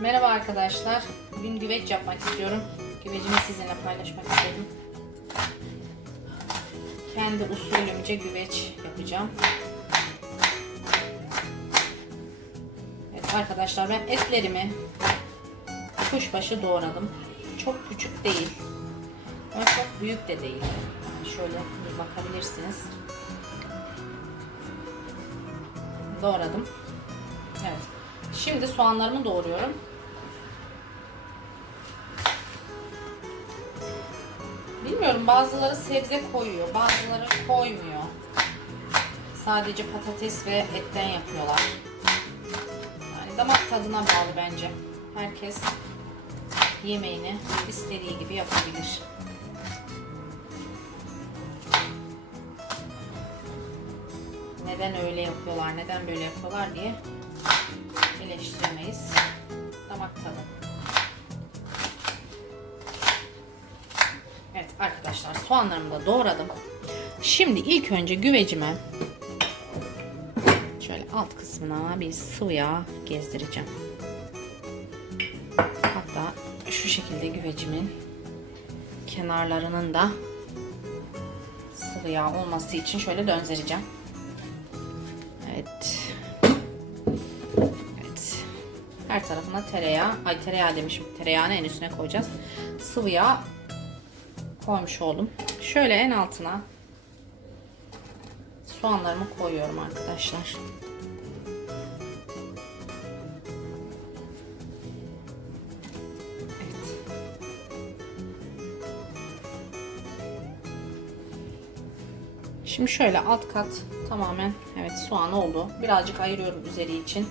Merhaba arkadaşlar. Bugün güveç yapmak istiyorum. Güvecimi sizinle paylaşmak istedim. Kendi usulümce güveç yapacağım. Evet arkadaşlar ben etlerimi kuşbaşı doğradım. Çok küçük değil. Ama çok büyük de değil. Yani şöyle bir bakabilirsiniz. Doğradım. Evet. Şimdi soğanlarımı doğruyorum. Bilmiyorum bazıları sebze koyuyor, bazıları koymuyor. Sadece patates ve etten yapıyorlar. Yani damak tadına bağlı bence. Herkes yemeğini istediği gibi yapabilir. Neden öyle yapıyorlar, neden böyle yapıyorlar diye eleştiremeyiz. Damak tadı. Evet arkadaşlar soğanlarımı da doğradım. Şimdi ilk önce güvecime şöyle alt kısmına bir sıvı yağ gezdireceğim. Hatta şu şekilde güvecimin kenarlarının da sıvı yağ olması için şöyle döndüreceğim. Evet. Evet. Her tarafına tereyağı, ay tereyağı demişim. Tereyağını en üstüne koyacağız. Sıvı yağ koymuş oldum. Şöyle en altına soğanlarımı koyuyorum arkadaşlar. Şimdi şöyle alt kat tamamen evet soğan oldu. Birazcık ayırıyorum üzeri için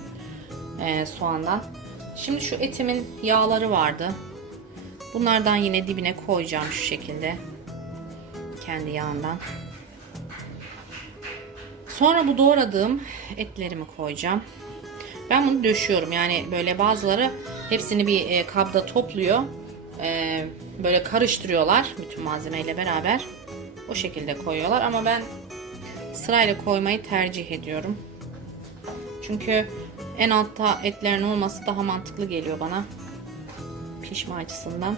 e, soğandan. Şimdi şu etimin yağları vardı. Bunlardan yine dibine koyacağım şu şekilde. Kendi yağından. Sonra bu doğradığım etlerimi koyacağım. Ben bunu döşüyorum. Yani böyle bazıları hepsini bir e, kabda topluyor. E, böyle karıştırıyorlar bütün malzemeyle beraber. O şekilde koyuyorlar ama ben sırayla koymayı tercih ediyorum. Çünkü en altta etlerin olması daha mantıklı geliyor bana. Pişme açısından.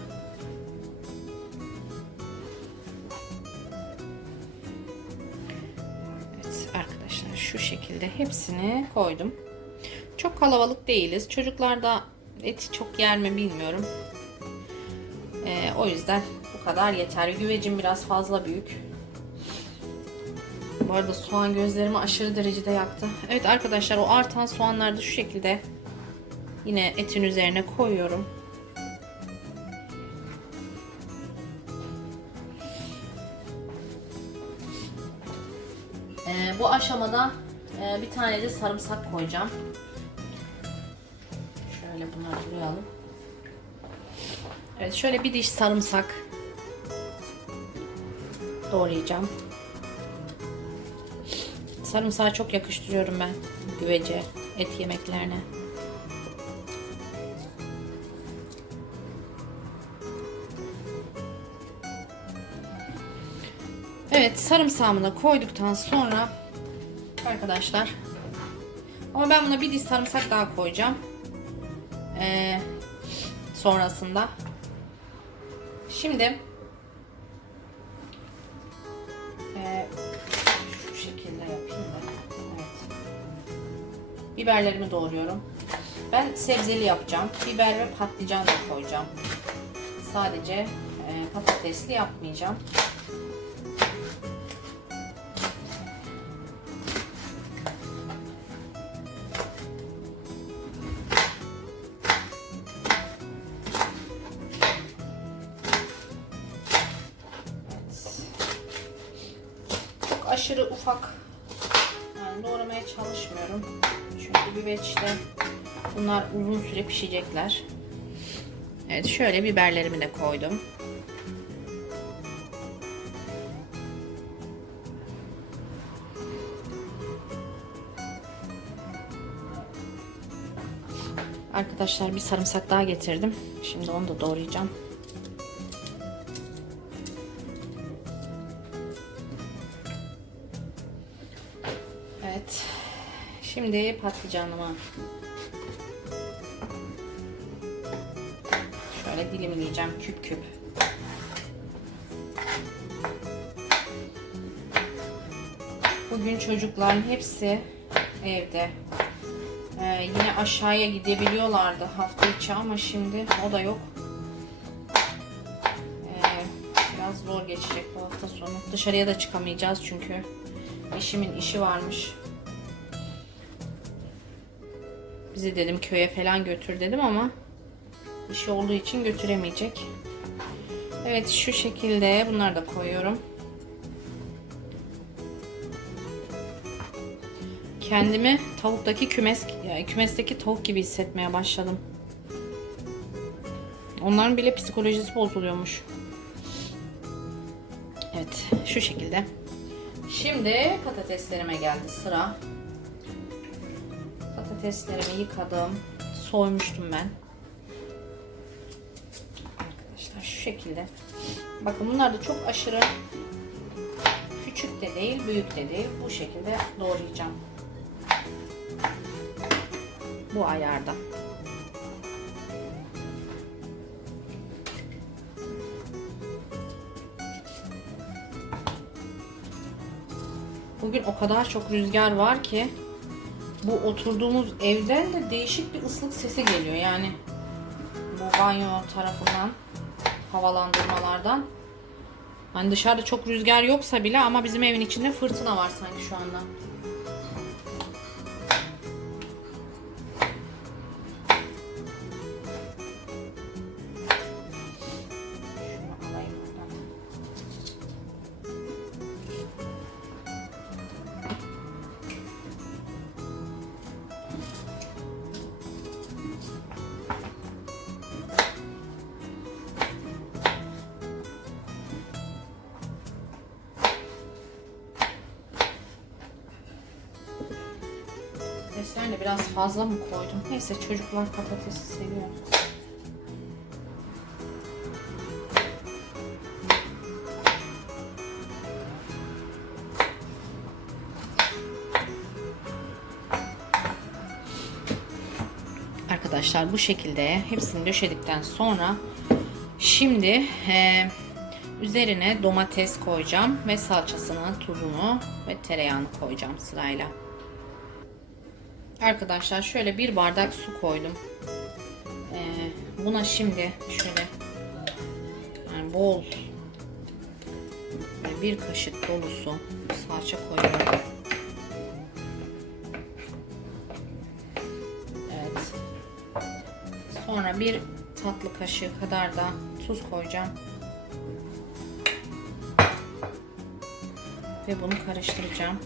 Evet arkadaşlar şu şekilde hepsini koydum. Çok kalabalık değiliz. Çocuklar da eti çok yer mi bilmiyorum. Ee, o yüzden bu kadar yeter. Güvecim biraz fazla büyük. Bu arada soğan gözlerimi aşırı derecede yaktı. Evet arkadaşlar o artan soğanları da şu şekilde yine etin üzerine koyuyorum. Ee, bu aşamada e, bir tane de sarımsak koyacağım. Şöyle bunları koyalım. Evet şöyle bir diş sarımsak doğrayacağım. Sarımsağı çok yakıştırıyorum ben güvece, et yemeklerine. Evet sarımsağımı da koyduktan sonra arkadaşlar ama ben buna bir diş sarımsak daha koyacağım. Ee, sonrasında. Şimdi Biberlerimi doğruyorum. Ben sebzeli yapacağım. Biber ve patlıcan da koyacağım. Sadece e, patatesli yapmayacağım. Aşırı ufak Güveçte bunlar uzun süre pişecekler. Evet şöyle biberlerimi de koydum. Arkadaşlar bir sarımsak daha getirdim. Şimdi onu da doğrayacağım. Şimdi patlıcanıma Şöyle dilimleyeceğim küp küp. Bugün çocukların hepsi evde. Ee, yine aşağıya gidebiliyorlardı hafta içi ama şimdi o da yok. Ee, biraz zor geçecek bu hafta sonu. Dışarıya da çıkamayacağız çünkü eşimin işi varmış. Bizi dedim köye falan götür dedim ama işi olduğu için götüremeyecek. Evet şu şekilde bunları da koyuyorum. Kendimi tavuktaki kümes yani kümesteki tavuk gibi hissetmeye başladım. Onların bile psikolojisi bozuluyormuş. Evet, şu şekilde. Şimdi patateslerime geldi sıra. Patateslerimi yıkadım. Soymuştum ben. Arkadaşlar şu şekilde. Bakın bunlar da çok aşırı küçük de değil, büyük de değil. Bu şekilde doğrayacağım. Bu ayarda. Bugün o kadar çok rüzgar var ki bu oturduğumuz evden de değişik bir ıslık sesi geliyor. Yani bu banyo tarafından havalandırmalardan. Hani dışarıda çok rüzgar yoksa bile ama bizim evin içinde fırtına var sanki şu anda. Fazla mı koydum? Neyse çocuklar patatesi seviyor. Arkadaşlar bu şekilde hepsini döşedikten sonra şimdi e, üzerine domates koyacağım ve salçasını, tuzunu ve tereyağını koyacağım sırayla. Arkadaşlar şöyle bir bardak su koydum. Ee, buna şimdi şöyle yani bol bir kaşık dolusu salça koyuyorum. Evet. Sonra bir tatlı kaşığı kadar da tuz koyacağım. Ve bunu karıştıracağım.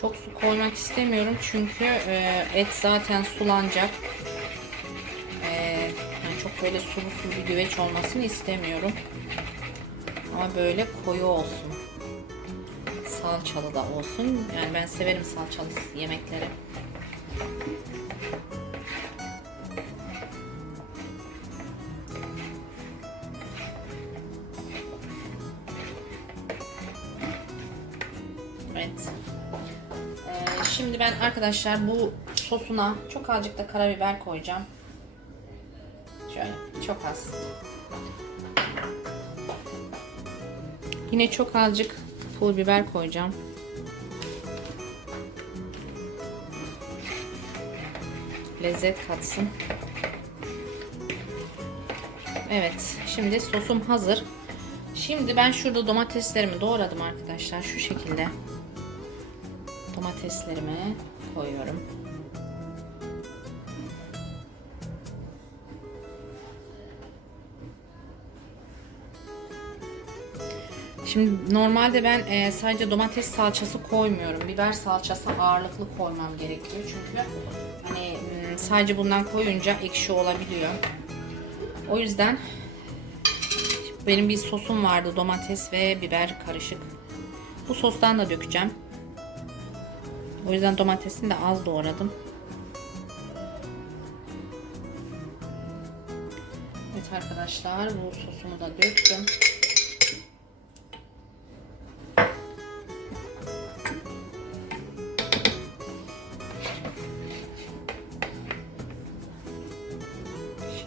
Çok su koymak istemiyorum çünkü e, et zaten sulanacak. E, yani çok böyle sulu sulu bir güveç olmasını istemiyorum. Ama böyle koyu olsun. Salçalı da olsun. Yani ben severim salçalı yemekleri. Evet. Şimdi ben arkadaşlar bu sosuna çok azıcık da karabiber koyacağım. Şöyle çok az. Yine çok azıcık pul biber koyacağım. Lezzet katsın. Evet, şimdi sosum hazır. Şimdi ben şurada domateslerimi doğradım arkadaşlar şu şekilde domateslerimi koyuyorum. Şimdi normalde ben e, sadece domates salçası koymuyorum. Biber salçası ağırlıklı koymam gerekiyor. Çünkü hani m, sadece bundan koyunca ekşi olabiliyor. O yüzden benim bir sosum vardı domates ve biber karışık. Bu sostan da dökeceğim. O yüzden domatesini de az doğradım. Evet arkadaşlar bu sosumu da döktüm.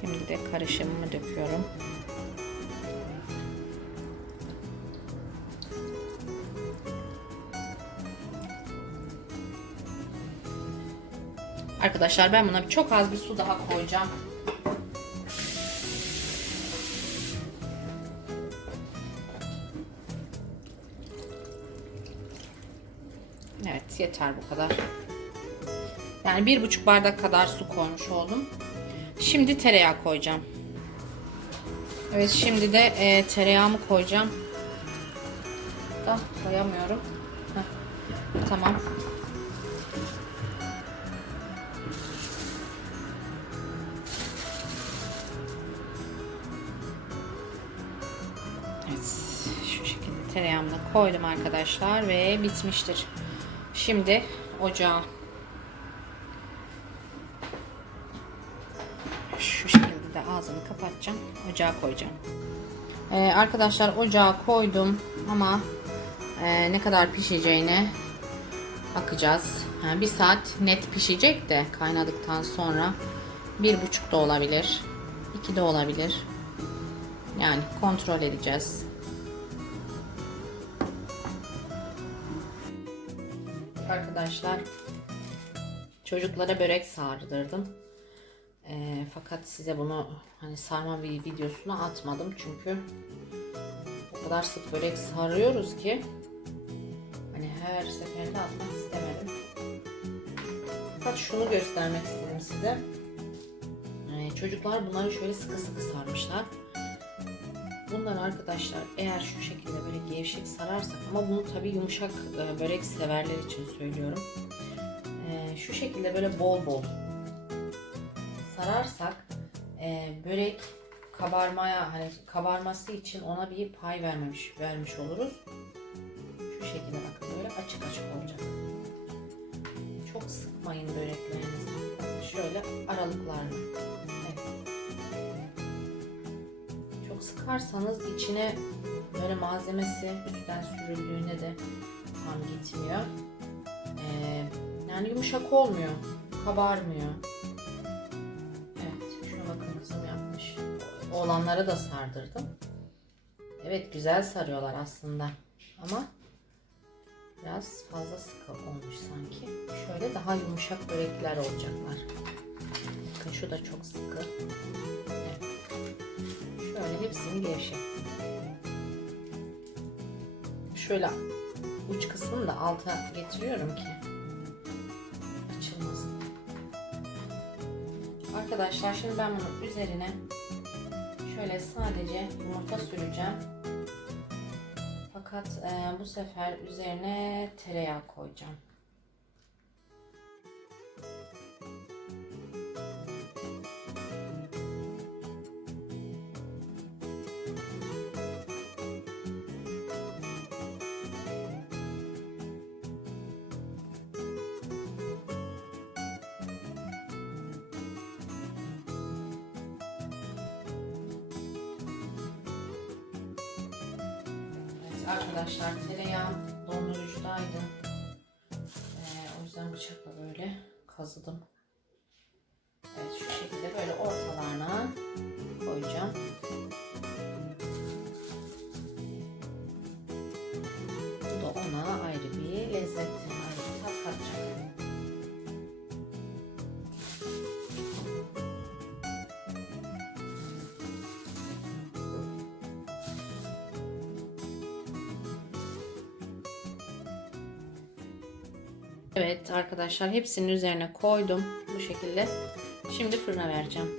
Şimdi de karışımımı döküyorum. Arkadaşlar ben buna çok az bir su daha koyacağım. Evet yeter bu kadar. Yani bir buçuk bardak kadar su koymuş oldum. Şimdi tereyağı koyacağım. Evet şimdi de e, tereyağımı koyacağım. Da koyamıyorum. Heh, Tamam. Tereyağımı koydum arkadaşlar ve bitmiştir. Şimdi ocağa şu şekilde de ağzını kapatacağım. Ocağa koyacağım. Ee, arkadaşlar ocağa koydum ama e, ne kadar pişeceğine bakacağız. Ha, bir saat net pişecek de kaynadıktan sonra bir buçuk da olabilir. iki de olabilir. Yani kontrol edeceğiz. Arkadaşlar çocuklara börek sardırdım. Ee, fakat size bunu hani sarma bir videosunu atmadım çünkü o kadar sık börek sarıyoruz ki hani her seferinde atmak istemedim. Fakat şunu göstermek istedim size. Ee, çocuklar bunları şöyle sıkı sıkı sarmışlar. Bunlar arkadaşlar eğer şu şekilde böyle gevşek sararsak ama bunu tabi yumuşak e, börek severler için söylüyorum. E, şu şekilde böyle bol bol sararsak e, börek kabarmaya hani kabarması için ona bir pay vermemiş vermiş oluruz. Şu şekilde bakın böyle açık açık olacak. Çok sıkmayın böreklerinizi. Şöyle aralıklarla. Evet. Sıkarsanız içine böyle malzemesi üstten sürüldüğünde de tam gitmiyor. Ee, yani yumuşak olmuyor. Kabarmıyor. Evet şuna bakın kızım yapmış. Oğlanlara da sardırdım. Evet güzel sarıyorlar aslında. Ama biraz fazla sıkı olmuş sanki. Şöyle daha yumuşak börekler olacaklar. Bakın şu da çok sıkı. Hepsini gevşettim. Şöyle uç kısmını da alta getiriyorum ki açılmasın. Arkadaşlar şimdi ben bunun üzerine şöyle sadece yumurta süreceğim. Fakat e, bu sefer üzerine tereyağı koyacağım. Arkadaşlar tereyağım dondurucudaydı. Ee, o yüzden bıçakla böyle kazıdım. Evet şu şekilde böyle Evet arkadaşlar hepsinin üzerine koydum bu şekilde. Şimdi fırına vereceğim.